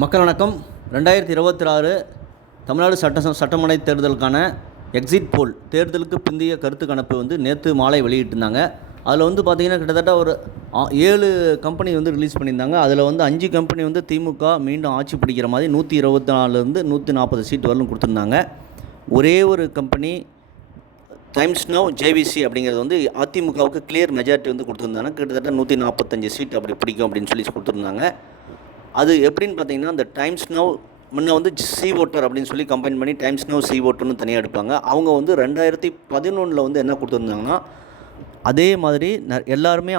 மக்கள் வணக்கம். 2026 தமிழ்நாடு சட்டமன்ற தேர்தலுக்கான எக்ஸிட் போல் தேர்தலுக்கு பிந்தைய கருத்து கணிப்பு நேற்று மாலை வெளியிட்டிருந்தாங்க. அதில் பார்த்திங்கன்னா கிட்டத்தட்ட ஒரு 7 கம்பெனி ரிலீஸ் பண்ணியிருந்தாங்க. அதில் 5 கம்பெனி திமுக மீண்டும் ஆட்சி பிடிக்கிற மாதிரி 124லேருந்து 140 சீட் வரலும் கொடுத்துருந்தாங்க. ஒரே ஒரு கம்பெனி டைம்ஸ் நவ் ஜேவிசி அப்படிங்கிறது அதிமுகவுக்கு கிளியர் மெஜாரிட்டி கொடுத்துருந்தாங்க. கிட்டத்தட்ட 145 சீட் அப்படி பிடிக்கும் அப்படின்னு சொல்லி கொடுத்துருந்தாங்க. அது எப்படின்னு பார்த்தீங்கன்னா, அந்த டைம்ஸ் நவ் முன்ன சி ஓட்டர் அப்படின்னு சொல்லி கம்பைன் பண்ணி டைம்ஸ் நவ் சி ஓட்டர்னு தனியாக எடுப்பாங்க. அவங்க 2011 என்ன கொடுத்துருந்தாங்கன்னா, அதே மாதிரி எல்லாருமே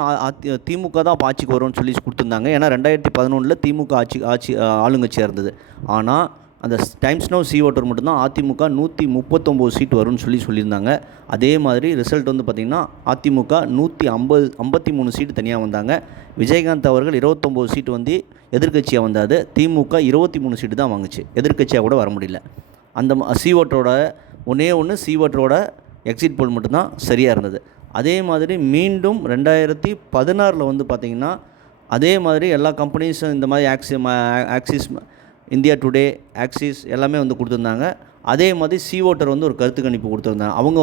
திமுக தான் ஆட்சிக்கு வரும்னு சொல்லி கொடுத்துருந்தாங்க. ஏன்னா 2011 திமுக ஆட்சி ஆளுங்கட்சியாக இருந்தது. ஆனால் அந்த டைம்ஸ் நவ் சி ஓட்டர் மட்டும்தான் அதிமுக 139 சீட் வரும்னு சொல்லியிருந்தாங்க. அதே மாதிரி ரிசல்ட் பார்த்திங்கன்னா அதிமுக 153 சீட்டு தனியாக வந்தாங்க. விஜயகாந்த் அவர்கள் 29 சீட்டு எதிர்க்கட்சியாக வந்தாது. திமுக 23 சீட்டு தான் வாங்குச்சு. எதிர்க்கட்சியாக கூட வர முடியல. அந்த சி ஓட்டரோட ஒன்று சி ஓட்டரோட எக்ஸிட் போல் மட்டும்தான் சரியாக இருந்தது. அதே மாதிரி மீண்டும் 2016 பார்த்திங்கன்னா அதே மாதிரி எல்லா கம்பெனிஸும் இந்த மாதிரி ஆக்சிஸ் இந்தியா டுடே ஆக்சிஸ் எல்லாமே கொடுத்துருந்தாங்க. அதே மாதிரி சி ஓட்டர் ஒரு கருத்து கணிப்பு கொடுத்துருந்தாங்க. அவங்க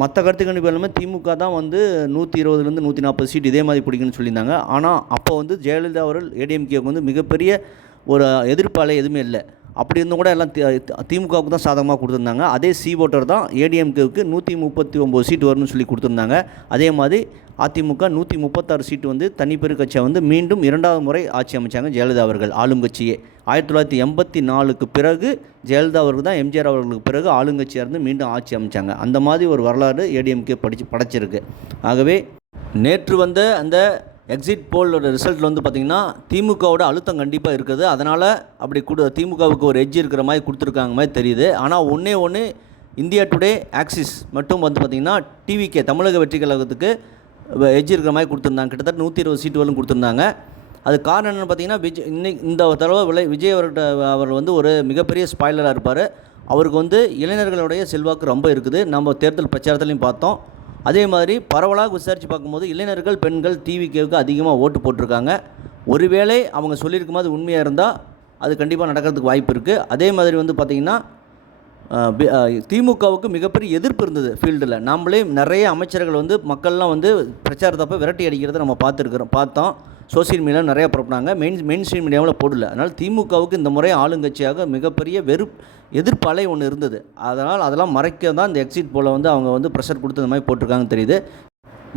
மற்ற கருத்து கணிப்பு எல்லாமே திமுக தான் 120லேருந்து 140 சீட் இதே மாதிரி பிடிக்குன்னு சொல்லியிருந்தாங்க. ஆனால் அப்போ ஜெயலலிதா அவர்கள் ஏடிஎம்கேவுக்கு மிகப்பெரிய ஒரு எதிர்ப்பாலே எதுவுமே இல்லை. அப்படி இருந்தும் கூட எல்லாம் திமுகவுக்கு தான் சாதகமாக கொடுத்துருந்தாங்க. அதே சி ஓட்டர் தான் ஏடிஎம்கேவுக்கு 139 சீட் வரும்னு சொல்லி கொடுத்துருந்தாங்க. அதே மாதிரி அதிமுக 136 சீட்டு தனிப்பெரு கட்சியாக மீண்டும் 2வது முறை ஆட்சி அமைச்சாங்க ஜெயலலிதா அவர்கள் ஆளுங்கட்சியே. 1984க்கு பிறகு ஜெயலலிதா அவர்கள் தான் எம்ஜிஆர் அவர்களுக்கு பிறகு ஆளுங்கட்சியாக இருந்து மீண்டும் ஆட்சி அமைச்சாங்க. அந்த மாதிரி ஒரு வரலாறு ஏடிஎம்கே படைச்சிருக்கு. ஆகவே நேற்று அந்த எக்ஸிட் போலோட ரிசல்ட்டில் பார்த்திங்கன்னா திமுகவோட அழுத்தம் கண்டிப்பாக இருக்குது. அதனால் அப்படி திமுகவுக்கு ஒரு எட்ஜ் இருக்கிற மாதிரி கொடுத்துருக்காங்க மாதிரி தெரியுது. ஆனால் ஒன்று இந்தியா டுடே ஆக்சிஸ் மட்டும் பார்த்திங்கன்னா டிவிகே தமிழக வெற்றி கழகத்துக்கு எட்ஜ் இருக்கிற மாதிரி கொடுத்துருந்தாங்க. கிட்டத்தட்ட 120 சீட்டு வரலும் கொடுத்துருந்தாங்க. அது காரணம் என்னென்னு பார்த்தீங்கன்னா, இந்த தடவை விஜய் அவர் ஒரு மிகப்பெரிய ஸ்பாய்லராக இருப்பார். அவருக்கு இளைஞர்களுடைய செல்வாக்கு ரொம்ப இருக்குது. நம்ம தேர்தல் பிரச்சாரத்துலையும் பார்த்தோம். அதே மாதிரி பரவலாக விசாரித்து பார்க்கும்போது இளைஞர்கள் பெண்கள் டிவிகேவுக்கு அதிகமாக ஓட்டு போட்டிருக்காங்க. ஒருவேளை அவங்க சொல்லியிருக்கும் போது உண்மையாக இருந்தால் அது கண்டிப்பாக நடக்கிறதுக்கு வாய்ப்பு இருக்குது. அதே மாதிரி பார்த்திங்கன்னா திமுகவுக்கு மிகப்பெரிய எதிர்ப்பு இருந்தது ஃபீல்டில். நாம்ளே நிறைய அமைச்சர்கள் மக்கள்லாம் பிரச்சாரத்தப்போ விரட்டி அடிக்கிறத நம்ம பார்த்தோம். சோசியல் மீடியாவில் நிறையா பரப்புனாங்க. மெயின் ஸ்ட்ரீம் மீடியாவில் போடல. அதனால் திமுகவுக்கு இந்த முறை ஆளுங்கட்சியாக மிகப்பெரிய எதிர்ப்பு அலை ஒன்று இருந்தது. அதெல்லாம் மறைக்க தான் இந்த எக்ஸிட் போல் அவங்க ப்ரெஷர் கொடுத்து இந்த மாதிரி போட்டிருக்காங்கன்னு தெரியுது.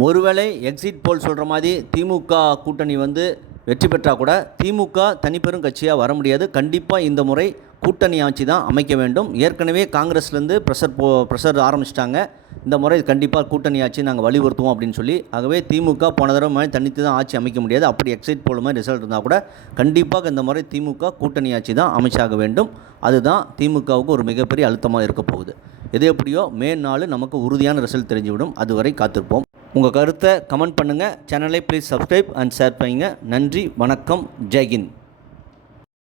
ஒருவேளை எக்ஸிட் போல் சொல்கிற மாதிரி திமுக கூட்டணி வெற்றி பெற்றால் கூட திமுக தனிப்பெரும் கட்சியாக வர முடியாது. கண்டிப்பாக இந்த முறை கூட்டணி ஆட்சி தான் அமைக்க வேண்டும். ஏற்கனவே காங்கிரஸ்லேருந்து ப்ரெஷர் ஆரம்பிச்சிட்டாங்க. இந்த முறை கண்டிப்பாக கூட்டணி ஆட்சி நாங்கள் வலியுறுத்துவோம் அப்படின்னு சொல்லி. ஆகவே திமுக போன தடவை மாதிரி தனித்து தான் ஆட்சி அமைக்க முடியாது. அப்படி எக்ஸைட் போல் மாதிரி ரிசல்ட் இருந்தால் கூட கண்டிப்பாக இந்த முறை திமுக கூட்டணி ஆட்சி தான் அமைச்சாக வேண்டும். அதுதான் திமுகவுக்கு ஒரு மிகப்பெரிய அழுத்தமாக இருக்க போகுது. எது எப்படியோ மே 4 நமக்கு உறுதியான ரிசல்ட் தெரிஞ்சுவிடும். அதுவரை காத்திருப்போம். உங்கள் கருத்தை கமெண்ட் பண்ணுங்கள். சேனலை ப்ளீஸ் சப்ஸ்கிரைப் அண்ட் ஷேர் பண்ணுங்கள். நன்றி, வணக்கம், ஜெய்ஹிந்த்.